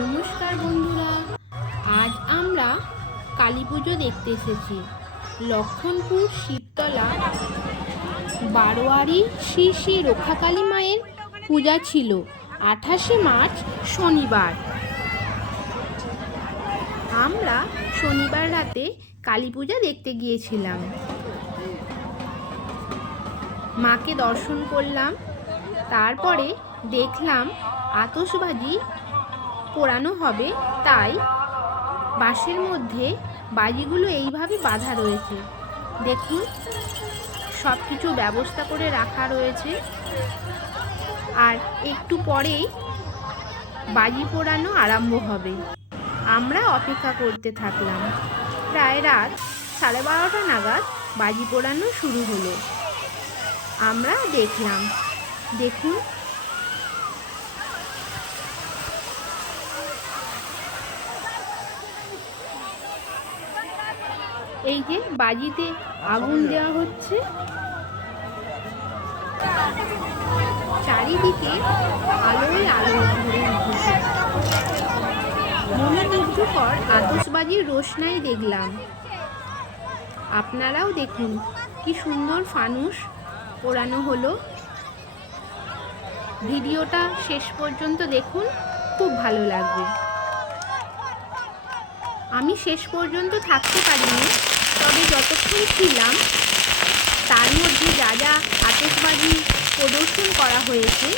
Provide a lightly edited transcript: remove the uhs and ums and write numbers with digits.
নমস্কার বন্ধুরা, আজ আমরা কালী পুজো দেখতে এসেছি। লক্ষণপুর শিবতলা বারোয়ারি শ্রী শ্রী রক্ষাকালী মায়ের পূজা ছিল 28শে মার্চ শনিবার। আমরা শনিবার রাতে কালী পূজা দেখতে গিয়েছিলাম। মাকে দর্শন করলাম, তারপরে দেখলাম আতশবাজি পোড়ানো হবে, তাই বাঁশের মধ্যে বাজিগুলো এইভাবে বাঁধা রয়েছে। দেখুন, সব কিছু ব্যবস্থা করে রাখা রয়েছে। আর একটু পরেই বাজি পোড়ানো আরম্ভ হবে। আমরা অপেক্ষা করতে থাকলাম। প্রায় রাত 12:30 নাগাদ বাজি পোড়ানো শুরু হলো। আমরা দেখলাম। দেখুন, এই যে বাজিতে আগুন দেওয়া হচ্ছে, চারিদিকে আলোয় আলো ভরে উঠেছে। মনোমুগ্ধকর আতশবাজির রোশনাই দেখলাম। আপনারাও দেখুন কি সুন্দর ফানুস পোড়ানো হলো। ভিডিওটা শেষ পর্যন্ত দেখুন, খুব ভালো লাগবে। আমি শেষ পর্যন্ত থাকতে পারিনি, তবে যতক্ষণ ছিলাম তার মধ্যে যা যা আতশবাজি প্রদর্শন করা হয়েছে